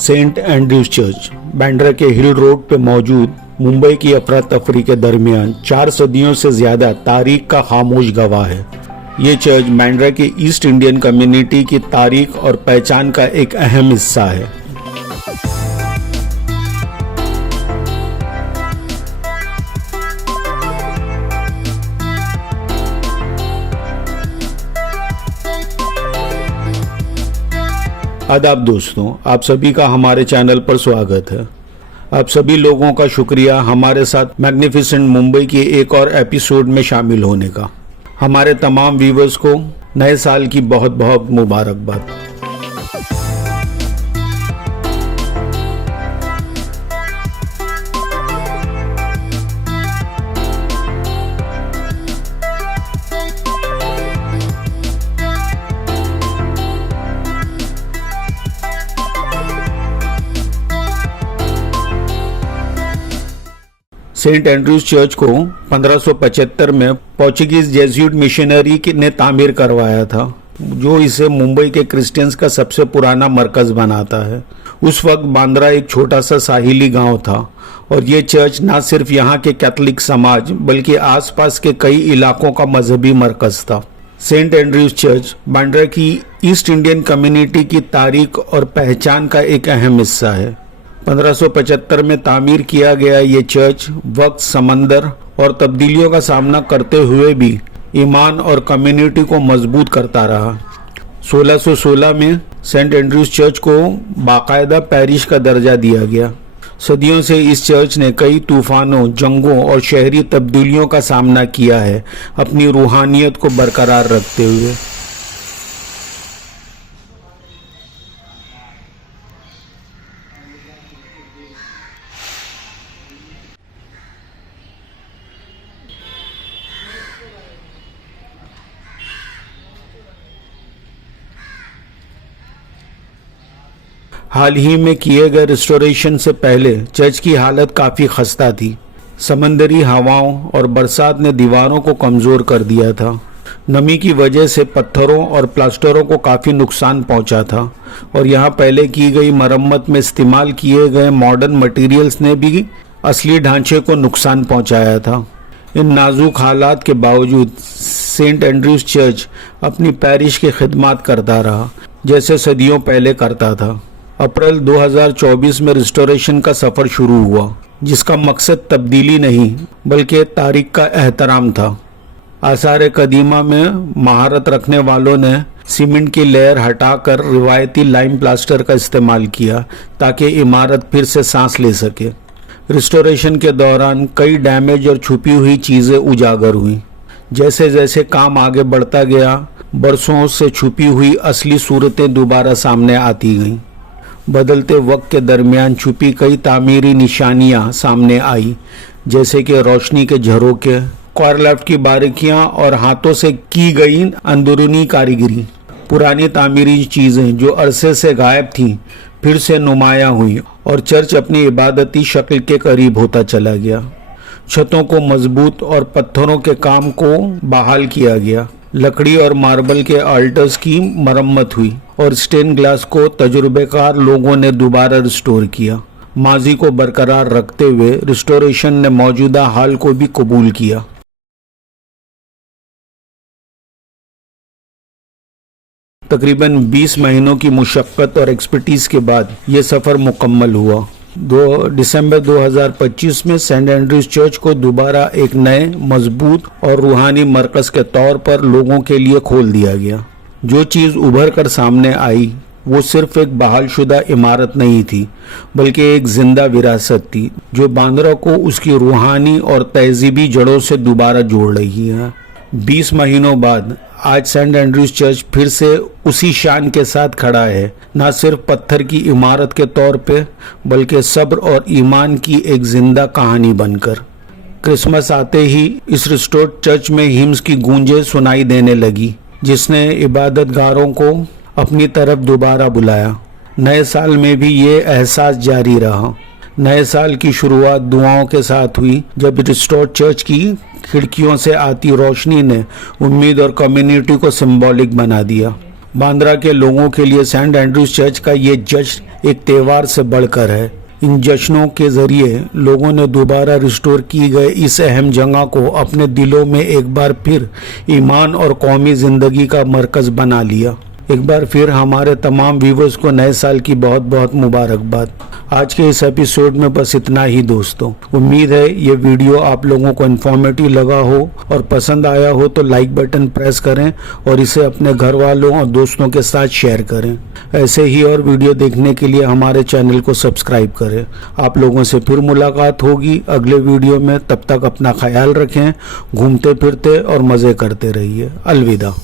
Saint Andrews church Bandra के हिल road पे मौजूद मुंबई की अफरा तफरी के दरमियान 4 सदियों से ज्यादा तारीख का खामोश गवाह है। ये चर्च बांद्रा की ईस्ट इंडियन कम्युनिटी की तारीख और पहचान का एक अहम हिस्सा है। आदाब दोस्तों, आप सभी का हमारे चैनल पर स्वागत है। आप सभी लोगों का शुक्रिया हमारे साथ मैग्निफिसेंट मुंबई के एक और एपिसोड में शामिल होने का। हमारे तमाम व्यूवर्स को नए साल की बहुत बहुत मुबारकबाद। सेंट एंड्रयूज चर्च को 1575 में पोर्चुगीज जेsuit मिशनरी ने तामीर करवाया था, जो इसे मुंबई के क्रिश्चियंस का सबसे पुराना मरकज बनाता है। उस वक्त बांद्रा एक छोटा सा साहिली गांव था और ये चर्च न सिर्फ यहाँ के कैथोलिक समाज बल्कि आसपास के कई इलाकों का मजहबी मरकज था। सेंट एंड्रयूज चर्च बांद्रा की ईस्ट इंडियन कम्युनिटी की तारीख और पहचान का एक अहम हिस्सा है। 1575 में तामीर किया गया ये चर्च वक्त, समंदर और तब्दीलियों का सामना करते हुए भी ईमान और कम्युनिटी को मजबूत करता रहा। 1616 में सेंट एंड्रयूज चर्च को बाकायदा पैरिश का दर्जा दिया गया। सदियों से इस चर्च ने कई तूफानों, जंगों और शहरी तब्दीलियों का सामना किया है, अपनी रूहानियत को बरकरार रखते हुए। हाल ही में किए गए रिस्टोरेशन से पहले चर्च की हालत काफ़ी खस्ता थी। समंदरी हवाओं और बरसात ने दीवारों को कमज़ोर कर दिया था। नमी की वजह से पत्थरों और प्लास्टरों को काफ़ी नुकसान पहुंचा था और यहाँ पहले की गई मरम्मत में इस्तेमाल किए गए मॉडर्न मटेरियल्स ने भी असली ढांचे को नुकसान पहुंचाया था। इन नाजुक हालात के बावजूद सेंट एंड्रयूज चर्च अपनी पैरिश की खिदमत करता रहा, जैसे सदियों पहले करता था। अप्रैल 2024 में रिस्टोरेशन का सफ़र शुरू हुआ, जिसका मकसद तब्दीली नहीं बल्कि तारीख का एहतराम था। आसार कदीमा में महारत रखने वालों ने सीमेंट की लेयर हटाकर रिवायती लाइम प्लास्टर का इस्तेमाल किया ताकि इमारत फिर से सांस ले सके। रिस्टोरेशन के दौरान कई डैमेज और छुपी हुई चीज़ें उजागर हुई। जैसे जैसे काम आगे बढ़ता गया, बरसों से छुपी हुई असली सूरतें दोबारा सामने आती गईं। बदलते वक्त के दरमियान छुपी कई तामीरी निशानियां सामने आई, जैसे कि रोशनी के झरोखे, कॉर्लाफ्ट की बारीकियां और हाथों से की गई अंदरूनी कारीगरी। पुरानी तामीरी चीज़ें जो अरसे से गायब थीं फिर से नुमायां हुई और चर्च अपनी इबादती शक्ल के करीब होता चला गया। छतों को मजबूत और पत्थरों के काम को बहाल किया गया। लकड़ी और मार्बल के अल्टर्स की मरम्मत हुई और स्टेन ग्लास को तजुर्बेकार लोगों ने दोबारा रिस्टोर किया। माजी को बरकरार रखते हुए रिस्टोरेशन ने मौजूदा हाल को भी कबूल किया। तकरीबन 20 महीनों की मुशक्क़त और एक्सपर्टीज के बाद ये सफ़र मुकम्मल हुआ। 2 दिसंबर 2025 में सेंट एंड्रयूज चर्च को दोबारा एक नए, मजबूत और रूहानी मरकज के तौर पर लोगों के लिए खोल दिया गया। जो चीज़ उभर कर सामने आई वो सिर्फ एक बहालशुदा इमारत नहीं थी बल्कि एक जिंदा विरासत थी, जो बांद्रा को उसकी रूहानी और तहजीबी जड़ों से दोबारा जोड़ रही है। 20 महीनों बाद आज सेंट एंड्रयूज चर्च फिर से उसी शान के साथ खड़ा है, न सिर्फ पत्थर की इमारत के तौर पे बल्कि सब्र और ईमान की एक जिंदा कहानी बनकर। क्रिसमस आते ही इस रिस्टोर्ड चर्च में हिम्स की गूंजें सुनाई देने लगी, जिसने इबादतगारों को अपनी तरफ दोबारा बुलाया। नए साल में भी ये एहसास जारी रहा। नए साल की शुरुआत दुआओं के साथ हुई, जब रिस्टोर्ड चर्च की खिड़कियों से आती रोशनी ने उम्मीद और कम्युनिटी को सिंबॉलिक बना दिया। बांद्रा के लोगों के लिए सेंट एंड्रूज चर्च का ये जश्न एक त्योहार से बढ़कर है। इन जश्नों के जरिए लोगों ने दोबारा रिस्टोर की गई इस अहम जगह को अपने दिलों में एक बार फिर ईमान और कौमी जिंदगी का मरकज बना लिया। एक बार फिर हमारे तमाम व्यूवर्स को नए साल की बहुत बहुत मुबारकबाद। आज के इस एपिसोड में बस इतना ही दोस्तों। उम्मीद है ये वीडियो आप लोगों को इन्फॉर्मेटिव लगा हो और पसंद आया हो तो लाइक बटन प्रेस करें और इसे अपने घर वालों और दोस्तों के साथ शेयर करें। ऐसे ही और वीडियो देखने के लिए हमारे चैनल को सब्सक्राइब करें। आप लोगों से फिर मुलाकात होगी अगले वीडियो में। तब तक अपना ख्याल रखें, घूमते फिरते और मज़े करते रहिए। अलविदा।